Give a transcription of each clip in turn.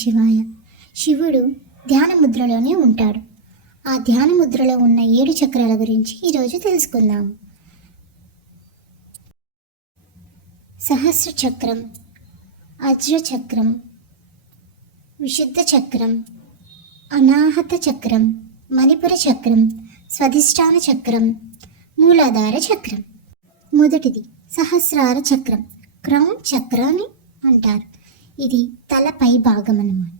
శివాయ. శివుడు ధ్యాన ముద్రలోనే ఉంటాడు. ఆ ధ్యాన ముద్రలో ఉన్న 7 చక్రాల గురించి ఈరోజు తెలుసుకుందాం. సహస్ర చక్రం, అజ్ర చక్రం, విశుద్ధ చక్రం, అనాహత చక్రం, మణిపుర చక్రం, స్వధిష్టాన చక్రం, మూలాధార చక్రం. మొదటిది సహస్రార చక్రం, క్రౌన్ చక్రాన్ని అంటారు. ఇది తలపై భాగం అన్నమాట.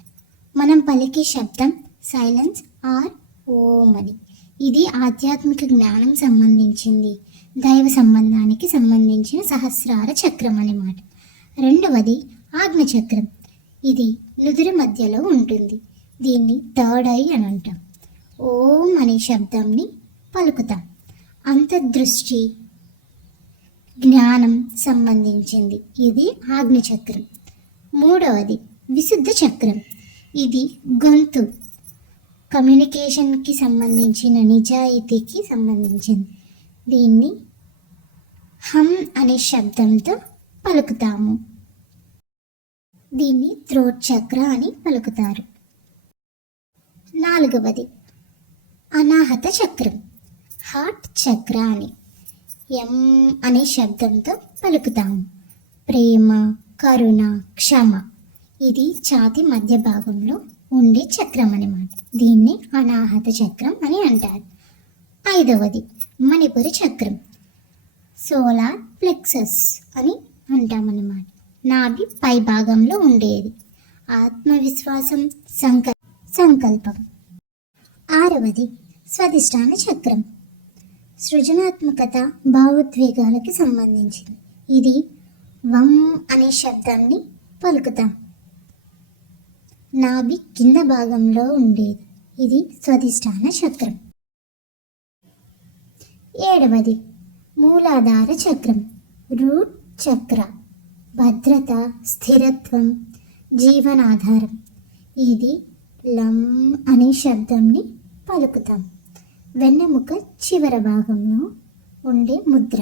మనం పలికే శబ్దం సైలెన్స్ ఆర్ ఓం అని. ఇది ఆధ్యాత్మిక జ్ఞానం సంబంధించింది, దైవ సంబంధానికి సంబంధించిన సహస్రార చక్రం అన్నమాట. రెండవది ఆజ్ఞ చక్రం. ఇది నుదురు మధ్యలో ఉంటుంది. దీన్ని థర్డ్ ఐ అని అంటాం. ఓం అనే శబ్దంని పలుకుతాం. అంతర్దృష్టి, జ్ఞానం సంబంధించింది. ఇది ఆజ్ఞ చక్రం. మూడవది విశుద్ధ చక్రం. ఇది గొంతు, కమ్యూనికేషన్కి సంబంధించిన, నిజాయితీకి సంబంధించింది. దీన్ని హమ్ అనే శబ్దంతో పలుకుతాము. దీన్ని థ్రోట్ చక్ర అని పలుకుతారు. నాలుగవది అనాహత చక్రం, హార్ట్ చక్ర అని ఎం అనే శబ్దంతో పలుకుతాము. ప్రేమ, కరుణ, క్షమ. ఇది ఛాతి మధ్య భాగంలో ఉండే చక్రం అన్నమాట. దీన్ని అనాహత చక్రం అని అంటారు. ఐదవది మణిపుర చక్రం, సోలార్ ప్లెక్సస్ అని అంటామన్నమాట. నాభి పై భాగంలో ఉండేది. ఆత్మవిశ్వాసం, సంకల్పం. ఆరవది స్వధిష్టాన చక్రం, సృజనాత్మకత, భావోద్వేగాలకి సంబంధించింది. ఇది వం అనే శబ్దాన్ని పలుకుతాం. నాభి కింద భాగంలో ఉండేది. ఇది స్వధిష్టాన చక్రం. ఏడవది మూలాధార చక్రం, రూట్ చక్ర, భద్రత, స్థిరత్వం, జీవనాధారం. ఇది లం అనే శబ్దంని పలుకుతాం. వెన్నెముక చివర భాగంలో ఉండే ముద్ర.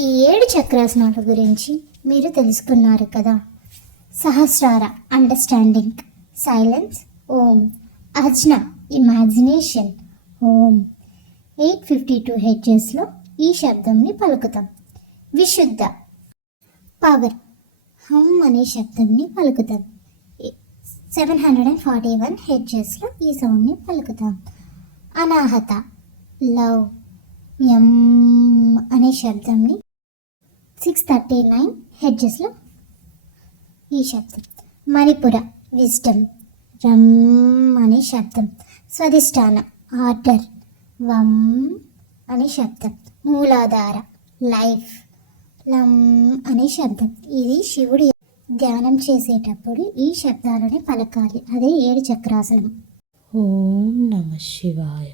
ఈ 7 చక్రాసనాల గురించి మీరు తెలుసుకున్నారు కదా. సహస్రార అండర్స్టాండింగ్, సైలెన్స్ ఓం, అజ్న ఇమాజినేషన్ ఓం. 852 హెడ్జెస్లో ఈ శబ్దంని పలుకుతాం. విశుద్ధ పవర్, హమ్ అనే శబ్దంని పలుకుతాం. 741 హెడ్జెస్లో ఈ సౌండ్ని పలుకుతాం. అనాహత లవ్, ఎం అనే శబ్దంని 639 హెడ్జెస్లో ఈ శబ్దం. మణిపుర విజ్డమ్, రమ్ అనే శబ్దం. స్వధిష్టాన ఆర్డర్, వం అనే శబ్దం. మూలాధార లైఫ్, లం అనే శబ్దం. ఇది శివుడి ధ్యానం చేసేటప్పుడు ఈ శబ్దాలని పలకాలి. అదే 7 చక్రాసనం. ఓం నమః శివాయ.